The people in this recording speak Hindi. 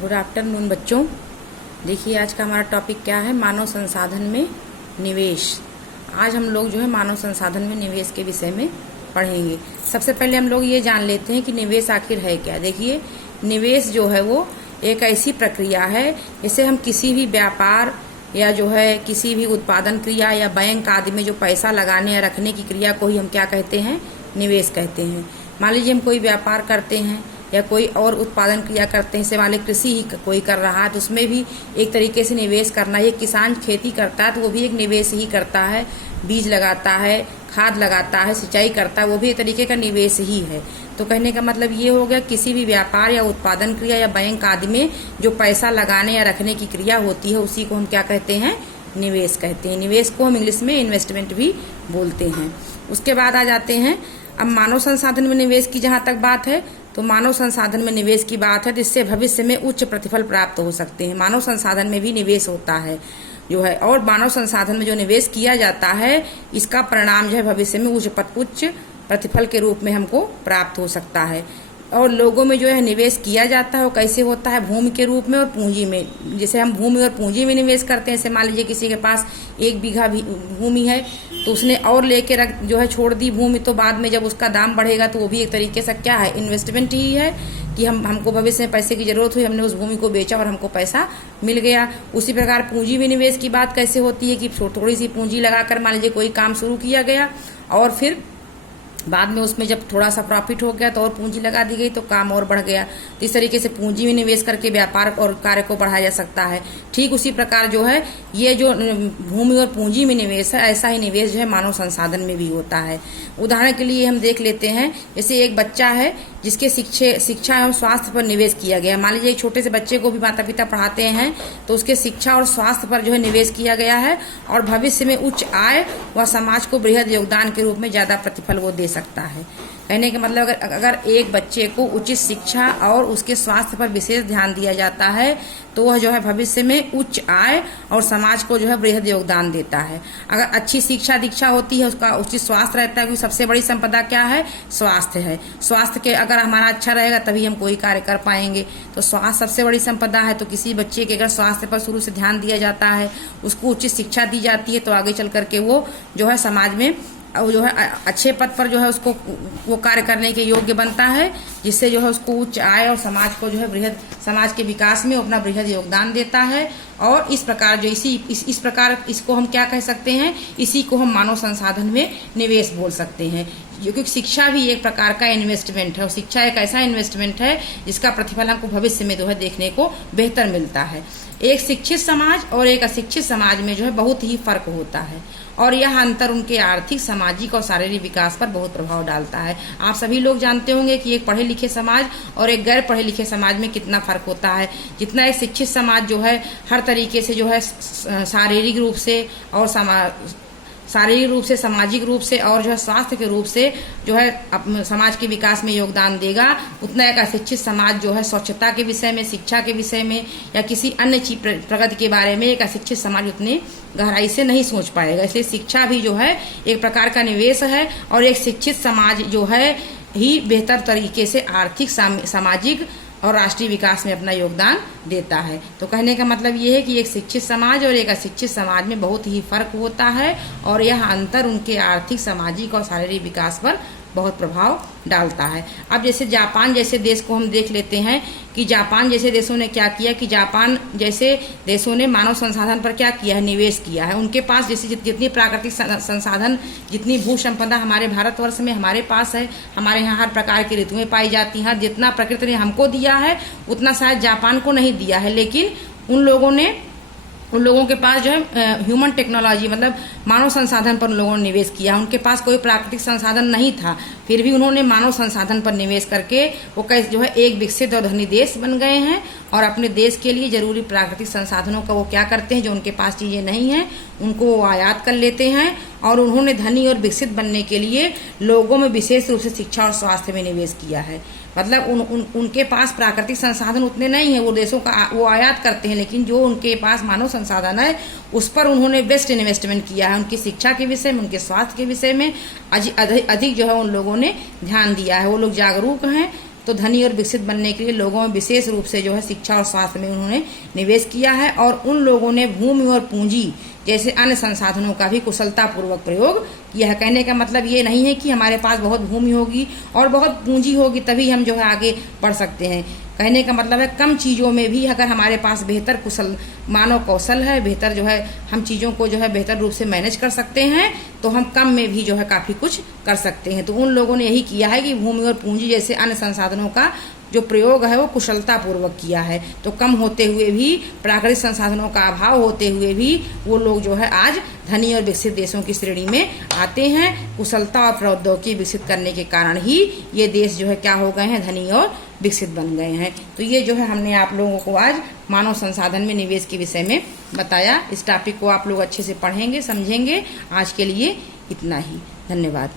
गुड आफ्टरनून बच्चों। देखिए आज का हमारा टॉपिक क्या है, मानव संसाधन में निवेश। आज हम लोग जो है मानव संसाधन में निवेश के विषय में पढ़ेंगे। सबसे पहले हम लोग ये जान लेते हैं कि निवेश आखिर है क्या। देखिए निवेश जो है वो एक ऐसी प्रक्रिया है जिसे हम किसी भी व्यापार या जो है किसी भी उत्पादन क्रिया या बैंक आदि में जो पैसा लगाने या रखने की क्रिया को ही हम क्या कहते हैं, निवेश कहते हैं। मान लीजिए हम कोई व्यापार करते हैं या कोई और उत्पादन क्रिया करते हैं, जैसे मान लीजिए कृषि ही कोई कर रहा है तो उसमें भी एक तरीके से निवेश करना। ये किसान खेती करता है तो वो भी एक निवेश ही करता है, बीज लगाता है, खाद लगाता है, सिंचाई करता है, वो भी एक तरीके का निवेश ही है। तो कहने का मतलब ये हो गया किसी भी व्यापार या उत्पादन क्रिया या बैंक आदि में जो पैसा लगाने या रखने की क्रिया होती है उसी को हम क्या कहते हैं, निवेश कहते हैं। निवेश को हम इंग्लिश में इन्वेस्टमेंट भी बोलते हैं। उसके बाद आ जाते हैं अब मानव संसाधन में निवेश की जहां तक बात है तो मानव संसाधन में निवेश की बात है जिससे भविष्य में उच्च प्रतिफल प्राप्त हो सकते हैं। मानव संसाधन में भी निवेश होता है जो है, और मानव संसाधन में जो निवेश किया जाता है इसका परिणाम जो है भविष्य में उच्च प्रतिफल के रूप में हमको प्राप्त हो सकता है। और लोगों में जो है निवेश किया जाता है वो कैसे होता है, भूमि के रूप में और पूंजी में। जैसे हम भूमि और पूंजी में निवेश करते हैं, जैसे मान लीजिए किसी के पास 1 बीघा भूमि है तो उसने और लेके रख जो है छोड़ दी भूमि, तो बाद में जब उसका दाम बढ़ेगा तो वो भी एक तरीके से क्या है, इन्वेस्टमेंट ही है कि हमको भविष्य में पैसे की जरूरत हुई, हमने उस भूमि को बेचा और हमको पैसा मिल गया। उसी प्रकार पूंजी में निवेश की बात कैसे होती है कि थोड़ी सी पूंजी लगाकर मान लीजिए कोई काम शुरू किया गया और फिर बाद में उसमें जब थोड़ा सा प्रॉफिट हो गया तो और पूंजी लगा दी गई तो काम और बढ़ गया। तो इस तरीके से पूंजी में निवेश करके व्यापार और कार्य को बढ़ाया जा सकता है। ठीक उसी प्रकार जो है ये जो भूमि और पूंजी में निवेश है, ऐसा ही निवेश जो है मानव संसाधन में भी होता है। उदाहरण के लिए हम देख लेते हैं, जैसे एक बच्चा है जिसके शिक्षा एवं स्वास्थ्य पर निवेश किया गया है। मान लीजिए एक छोटे से बच्चे को भी माता पिता पढ़ाते हैं तो उसके शिक्षा और स्वास्थ्य पर जो है निवेश किया गया है और भविष्य में उच्च आय व समाज को बृहद योगदान के रूप में ज्यादा प्रतिफल वो दे सकता है। कहने का मतलब अगर एक बच्चे को उचित शिक्षा और उसके स्वास्थ्य पर विशेष ध्यान दिया जाता है तो वह जो है भविष्य में उच्च आय और समाज को जो है बृहद योगदान देता है। अगर अच्छी शिक्षा दीक्षा होती है, उसका उचित स्वास्थ्य रहता है, क्योंकि सबसे बड़ी संपदा क्या है, स्वास्थ्य है। स्वास्थ्य के अगर हमारा अच्छा रहेगा तभी हम कोई कार्य कर पाएंगे। तो स्वास्थ्य सबसे बड़ी संपदा है। तो किसी बच्चे के अगर स्वास्थ्य पर शुरू से ध्यान दिया जाता है, उसको उचित शिक्षा दी जाती है तो आगे चल करके वो जो है समाज में जो है अच्छे पद पर जो है उसको वो कार्य करने के योग्य बनता है, जिससे जो है उसको उच्च आय और समाज को जो है बृहद समाज के विकास में अपना बृहद योगदान देता है। और इस प्रकार जो इस प्रकार इसको हम क्या कह सकते हैं, इसी को हम मानव संसाधन में निवेश बोल सकते हैं। क्योंकि शिक्षा भी एक प्रकार का इन्वेस्टमेंट है और शिक्षा एक ऐसा इन्वेस्टमेंट है जिसका प्रतिफल हमको भविष्य में जो है देखने को बेहतर मिलता है। एक शिक्षित समाज और एक अशिक्षित समाज में जो है बहुत ही फर्क होता है और यह अंतर उनके आर्थिक, सामाजिक और शारीरिक विकास पर बहुत प्रभाव डालता है। आप सभी लोग जानते होंगे कि एक पढ़े लिखे समाज और एक गैर पढ़े लिखे समाज में कितना फर्क होता है। जितना एक शिक्षित समाज जो है हर तरीके से जो है शारीरिक रूप से और सामाजिक रूप से और जो है स्वास्थ्य के रूप से जो है समाज के विकास में योगदान देगा, उतना एक अशिक्षित समाज जो है स्वच्छता के विषय में, शिक्षा के विषय में या किसी अन्य चीज प्रगति के बारे में एक अशिक्षित समाज उतने गहराई से नहीं सोच पाएगा। इसलिए शिक्षा भी जो है एक प्रकार का निवेश है और एक शिक्षित समाज जो है ही बेहतर तरीके से आर्थिक, सामाजिक और राष्ट्रीय विकास में अपना योगदान देता है। तो कहने का मतलब ये है कि एक शिक्षित समाज और एक अशिक्षित समाज में बहुत ही फर्क होता है और यह अंतर उनके आर्थिक, सामाजिक और शारीरिक विकास पर बहुत प्रभाव डालता है। अब जैसे जापान जैसे देश को हम देख लेते हैं कि जापान जैसे देशों ने क्या किया कि जापान जैसे देशों ने मानव संसाधन पर क्या किया है, निवेश किया है। उनके पास जैसे जितनी प्राकृतिक संसाधन, जितनी भू संपदा हमारे भारतवर्ष में हमारे पास है, हमारे यहाँ हर प्रकार की ऋतुएं पाई जाती हैं, जितना प्रकृति ने हमको दिया है उतना शायद जापान को नहीं दिया है। लेकिन उन लोगों के पास जो है ह्यूमन टेक्नोलॉजी मतलब मानव संसाधन पर उन लोगों ने निवेश किया। उनके पास कोई प्राकृतिक संसाधन नहीं था, फिर भी उन्होंने मानव संसाधन पर निवेश करके वो कैसे जो है एक विकसित और धनी देश बन गए हैं और अपने देश के लिए जरूरी प्राकृतिक संसाधनों का वो क्या करते हैं, जो उनके पास चीजें नहीं हैं उनको वो आयात कर लेते हैं। और उन्होंने धनी और विकसित बनने के लिए लोगों में विशेष रूप से शिक्षा और स्वास्थ्य में निवेश किया है। मतलब उनके पास प्राकृतिक संसाधन उतने नहीं है, वो देशों का वो आयात करते हैं, लेकिन जो उनके पास मानव संसाधन है उस पर उन्होंने बेस्ट इन्वेस्टमेंट किया है। उनकी शिक्षा के विषय में, उनके स्वास्थ्य के विषय में अधिक जो है उन लोगों ने ध्यान दिया है। वो लोग जागरूक हैं तो धनी और विकसित बनने के लिए लोगों में विशेष रूप से जो है शिक्षा और स्वास्थ्य में उन्होंने निवेश किया है, और उन लोगों ने भूमि और पूंजी जैसे अन्य संसाधनों का भी कुशलता पूर्वक प्रयोग किया है। कहने का मतलब ये नहीं है कि हमारे पास बहुत भूमि होगी और बहुत पूंजी होगी तभी हम जो है आगे बढ़ सकते हैं। कहने का मतलब है कम चीज़ों में भी अगर हमारे पास बेहतर कुशल मानव कौशल है, बेहतर जो है हम चीज़ों को जो है बेहतर रूप से मैनेज कर सकते हैं, तो हम कम में भी जो है काफ़ी कुछ कर सकते हैं। तो उन लोगों ने यही किया है कि भूमि और पूंजी जैसे अन्य संसाधनों का जो प्रयोग है वो कुशलता पूर्वक किया है। तो कम होते हुए भी, प्राकृतिक संसाधनों का अभाव होते हुए भी वो लोग जो है आज धनी और विकसित देशों की श्रेणी में आते हैं। कुशलता और प्रौद्योगिकी विकसित करने के कारण ही ये देश जो है क्या हो गए हैं, धनी और विकसित बन गए हैं। तो ये जो है हमने आप लोगों को आज मानव संसाधन में निवेश के विषय में बताया। इस टॉपिक को आप लोग अच्छे से पढ़ेंगे, समझेंगे। आज के लिए इतना ही, धन्यवाद।